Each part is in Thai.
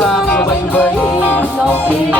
xa vẫy vẫy ngọc kỳ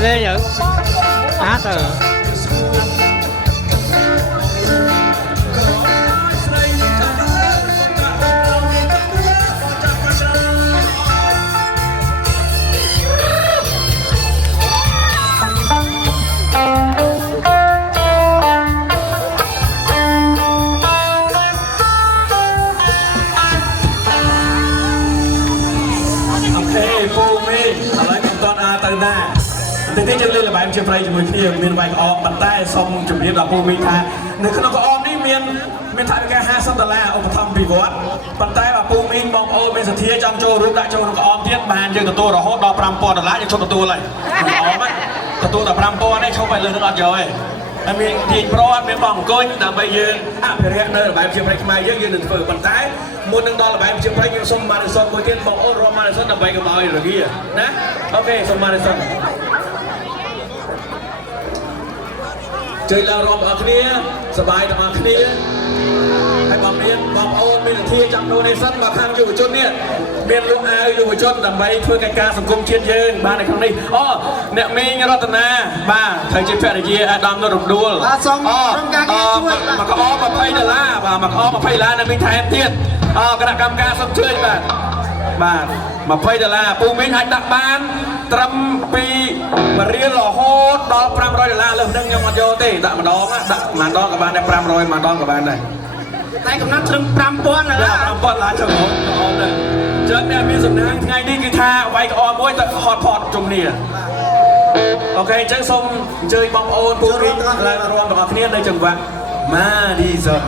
Lê Nhật hát rồi. Thế cho nên là bạn chơi play cho mình kia miền bài có bàn tay xong chuẩn bị đọc cô mình tha nếu không có om đi miền thái cái hai sân là ông thầm bị vót bàn tay và cô mình mong ô bên thia trong châu rút đại châu nó có om tiết bàn chơiตัวเราhốt đo pram po đo lá cho châuตัวเลยom áตัวแต่ pram po này không phải là nó rồi anh mình thì pro mình bỏng coi là bây giờ phải rèn nơi là bạn chơi play mai giờ đừng phơi bàn tay muốn đừng đo là bạn chơi play nhưng xong mà xong cuối tiên bỏng ô ro mà xong là bay cái bao rồi kia nè ok xong mà xong chơi là rộp ở kiaสบายต่อគ្នាให้บอมเมียนบอมโอนมีแต่ที่จำโดนในสั้นมาข้างอยู่จนเนี่ยเมียนลูกอาอยู่จนแต่ไปเพื่อการสังคมเชียร์ยืนบ้านในครั้งนี้อ๋อเนี่ยมีรัตนาบ้าเคยจีบแฟนจีอาดำนรกดูลอ๋อมาก็อ้อมาไพ่เดล่าบ้ามาอ้อมาไพ่ล้านนั่นมีแทนเทียนอ๋อกระดับกรรมการสมเชื่อบ้าบ้ามาไพ่เดล่าปูมินหันดักบ้านตรำปีมาเรียนหล่อโหดดอก$500เริ่มนึ่งยังมาโยเต้ดักมาดองอ่ะดักมาดองกับบ้านได้$500มาดองกับบ้านได้แต่กำนันตรึม$5ป้อนเลยนะ$5ป้อนล้านเจ้าของออมเลยเจอเนี่ยมีสำนักไงนี่กีตาร์ไว้กับออมไว้แต่ฮอตพอตจงเนี่ยโอเคเจ้าส้มเจอบอมโอนปูริแล้วรวมกับเนี่ยในจังหวะมาดีสุด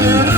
เ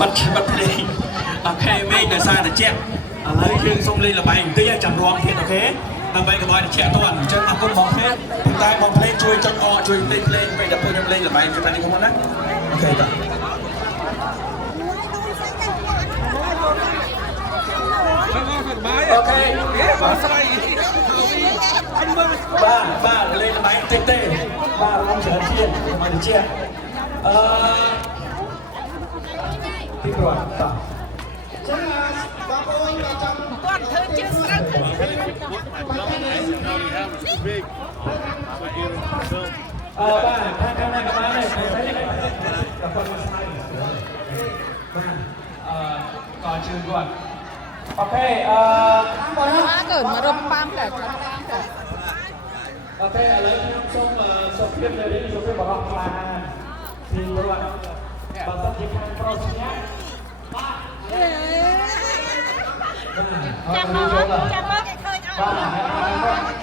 บัดเพลงโอเคเมย์จะซาแต่เจ็บอะไรยังส่งเลยละใบตัวยังจำรองเพียงโอเคทำไปกับบอยแฉะตัวจนเอาคนมองเพลงตายมองเพลงช่วยจนช่วยเพลงไปดับเพลงละใบจะไปในของมันนะโอเคต่อโอเคบ้าเลยละใบเต้บ้าร้องเฉยเทียนมาดิเชียที่กรวดต่อบ้านท่านข้างหน้ากับมาเลยกับคนมาใช้ก่อนชื่อก่อนโอเคเกิดมารบปั้มแต่โอเคอะไรส้มส้มเพียบเลยนี่ส้มเพียบบอกว่าทีกรวดบางสักทีการโปรเซียจังมากเคยเอา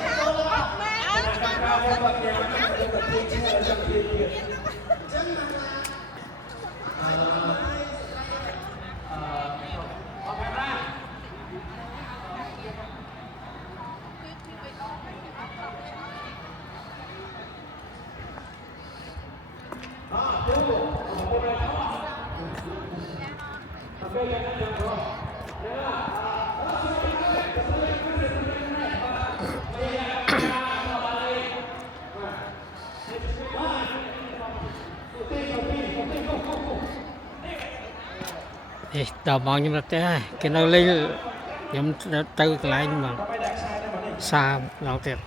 đào mong nhưng mà cái nó lên nhóm tư cái lại mà xa nào thiệt